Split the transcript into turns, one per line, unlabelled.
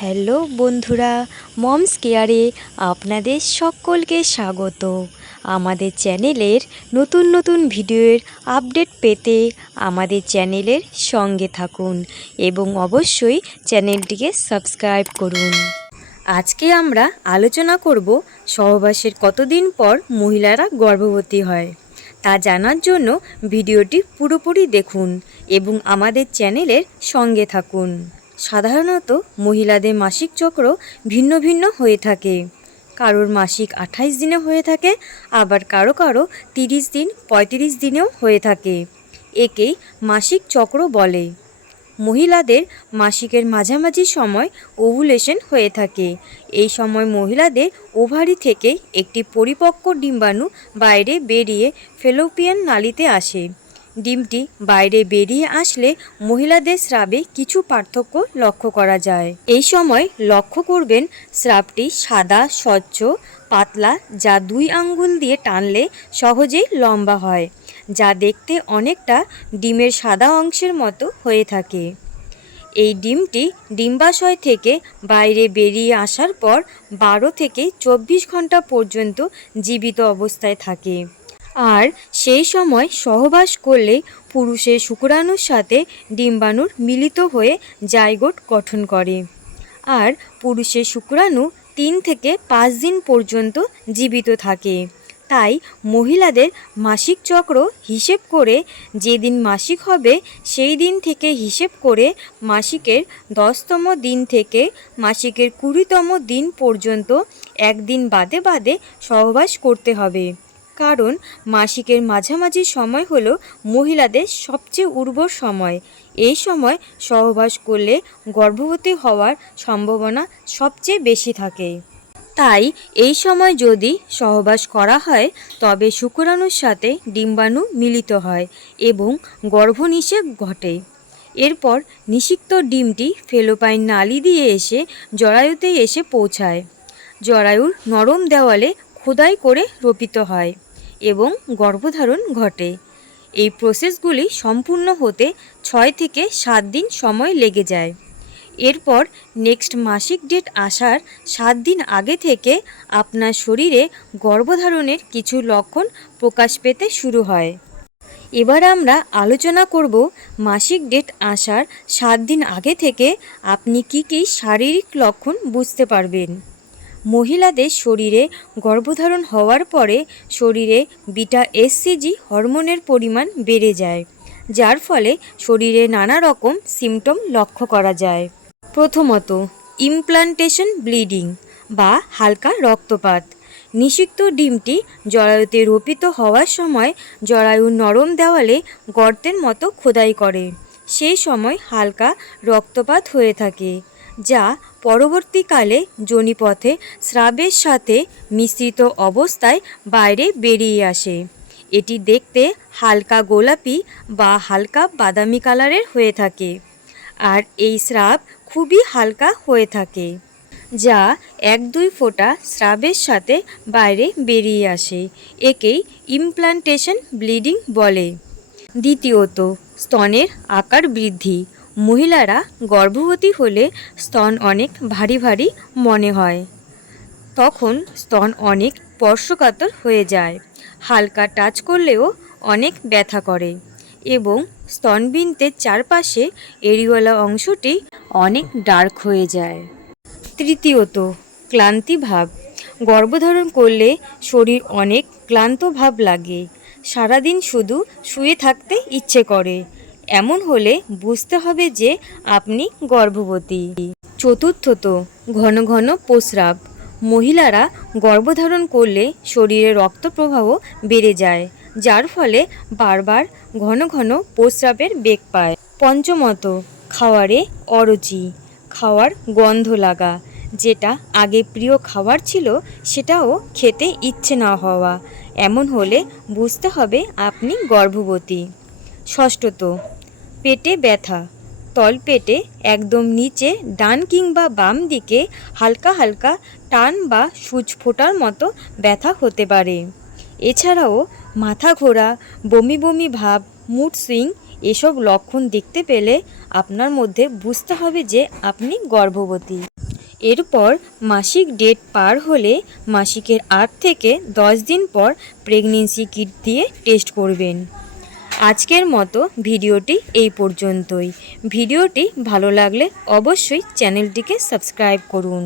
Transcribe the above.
Hello বন্ধুরা, moms কেয়ারে আপনাদের সকলকে স্বাগত। আমাদের চ্যানেলের নতুন নতুন ভিডিওর আপডেট পেতে আমাদের চ্যানেলের সঙ্গে থাকুন এবং অবশ্যই চ্যানেলটিকে সাবস্ক্রাইব করুন। আজকে আমরা আলোচনা করব সহবাসের কতদিন পর মহিলারা গর্ভবতী হয়। তা জানার জন্য ভিডিওটি পুরোপুরি দেখুন এবং আমাদের চ্যানেলের সঙ্গে থাকুন। সাধারণত মহিলাদের মাসিক চক্র ভিন্ন ভিন্ন হয়ে থাকে। কারোর মাসিক আঠাইশ দিনে হয়ে থাকে, আবার কারও কারও তিরিশ দিন, পঁয়ত্রিশ দিনেও হয়ে থাকে। একেই মাসিক চক্র বলে। মহিলাদের মাসিকের মাঝামাঝি সময় ওভুলেশন হয়ে থাকে। এই সময় মহিলাদের ওভারি থেকে একটি পরিপক্ক ডিম্বাণু বাইরে বেরিয়ে ফেলোপিয়ান নালিতে আসে। ডিমটি বাইরে বেরিয়ে আসলে মহিলাদের স্রাবে কিছু পার্থক্য লক্ষ্য করা যায়। এই সময় লক্ষ্য করবেন স্রাবটি সাদা, স্বচ্ছ, পাতলা, যা দুই আঙ্গুল দিয়ে টানলে সহজেই লম্বা হয়, যা দেখতে অনেকটা ডিমের সাদা অংশের মতো হয়ে থাকে। এই ডিমটি ডিম্বাশয় থেকে বাইরে বেরিয়ে আসার পর বারো থেকে চব্বিশ ঘণ্টা পর্যন্ত জীবিত অবস্থায় থাকে। আর সেই সময় সহবাস করলে পুরুষের শুক্রাণুর সাথে ডিম্বাণুর মিলিত হয়ে জাইগোট গঠন করে। আর পুরুষের শুক্রাণু তিন থেকে পাঁচ দিন পর্যন্ত জীবিত থাকে। তাই মহিলাদের মাসিক চক্র হিসেব করে যেদিন মাসিক হবে সেই দিন থেকে হিসেব করে মাসিকের দশতম দিন থেকে মাসিকের কুড়িতম দিন পর্যন্ত একদিন বাদে বাদে সহবাস করতে হবে। কারণ মাসিকের মাঝামাঝি সময় হলো মহিলাদের সবচেয়ে উর্বর সময়। এই সময় সহবাস করলে গর্ভবতী হওয়ার সম্ভাবনা সবচেয়ে বেশি থাকে। তাই এই সময় যদি সহবাস করা হয়, তবে শুক্রাণুর সাথে ডিম্বাণু মিলিত হয় এবং গর্ভনিষেক ঘটে। এরপর নিষিক্ত ডিমটি ফেলোপাইন নালি দিয়ে এসে জরায়ুতে এসে পৌঁছায়। জরায়ুর নরম দেওয়ালে খোদাই করে রোপিত হয়। এবং গর্ভধারণ ঘটে। এই প্রসেসগুলি সম্পূর্ণ হতে ছয় থেকে সাত দিন সময় লেগে যায়। এরপর নেক্সট মাসিক ডেট আসার সাত দিন আগে থেকে আপনার শরীরে গর্ভধারণের কিছু লক্ষণ প্রকাশ পেতে শুরু হয়। এবার আমরা আলোচনা করব মাসিক ডেট আসার সাত দিন আগে থেকে আপনি কি কি শারীরিক লক্ষণ বুঝতে পারবেন। মহিলাদের শরীরে গর্ভধারণ হওয়ার পরে শরীরে বিটা এসসিজি হরমোনের পরিমাণ বেড়ে যায়, যার ফলে শরীরে নানা রকম সিমটম লক্ষ্য করা যায়। প্রথমত, ইমপ্লান্টেশন ব্লিডিং বা হালকা রক্তপাত। নিষিক্ত ডিমটি জরায়ুতে রোপিত হওয়ার সময় জরায়ু নরম দেওয়ালে গর্তের মতো খোদাই করে। সেই সময় হালকা রক্তপাত হয়ে থাকে। যা পরবর্তীকালে যোনিপথে স্রাবের সাথে মিশ্রিত অবস্থায় বাইরে বেরিয়ে আসে। এটি দেখতে হালকা গোলাপি বা হালকা বাদামি কালারের হয়ে থাকে। আর এই স্রাব খুবই হালকা হয়ে থাকে, যা এক দুই ফোঁটা স্রাবের সাথে বাইরে বেরিয়ে আসে, একেই ইমপ্লান্টেশন ব্লিডিং বলে। দ্বিতীয়ত, স্তনের আকার বৃদ্ধি। মহিলারা গর্ভবতী হলে স্তন অনেক ভারী ভারী মনে হয়। তখন স্তন অনেক স্পর্শকাতর হয়ে যায়। হালকা টাচ করলেও অনেক ব্যথা করে এবং স্তনবিন্তের চারপাশে এরিওয়ালা অংশটি অনেক ডার্ক হয়ে যায়। তৃতীয়ত, ক্লান্তি ভাব। গর্ভধারণ করলে শরীর অনেক ক্লান্ত ভাব লাগে। সারাদিন শুধু শুয়ে থাকতে ইচ্ছে করে। এমন হলে বুঝতে হবে যে আপনি গর্ভবতী। চতুর্থত, ঘন ঘন প্রস্রাব। মহিলারা গর্ভধারণ করলে শরীরে রক্ত প্রবাহ বেড়ে যায়, যার ফলে বারবার ঘন ঘন প্রস্রাবের বেগ পায়। পঞ্চমত, খাওয়ারে অরুচি। খাওয়ার গন্ধ লাগা, যেটা আগে প্রিয় খাবার ছিল, সেটাও খেতে ইচ্ছে না হওয়া। এমন হলে বুঝতে হবে আপনি গর্ভবতী। ষষ্ঠত পেটে ব্যথা। তলপেটে একদম নিচে ডান কিংবা বাম দিকে হালকা হালকা টান বা সুচ ফোটার মতো ব্যথা হতে পারে। এছাড়াও মাথা ঘোরা, বমি বমি ভাব মুড সুইং এসব লক্ষণ দেখতে পেলে আপনার মধ্যে বুঝতে হবে যে আপনি গর্ভবতী। এরপর মাসিক ডেট পার হলে মাসিকের আট থেকে দশ দিন পর প্রেগনেন্সি কিট দিয়ে টেস্ট করবেন। আজকের মতো ভিডিওটি এই পর্যন্তই। ভিডিওটি ভালো লাগলে অবশ্যই চ্যানেলটিকে সাবস্ক্রাইব করুন।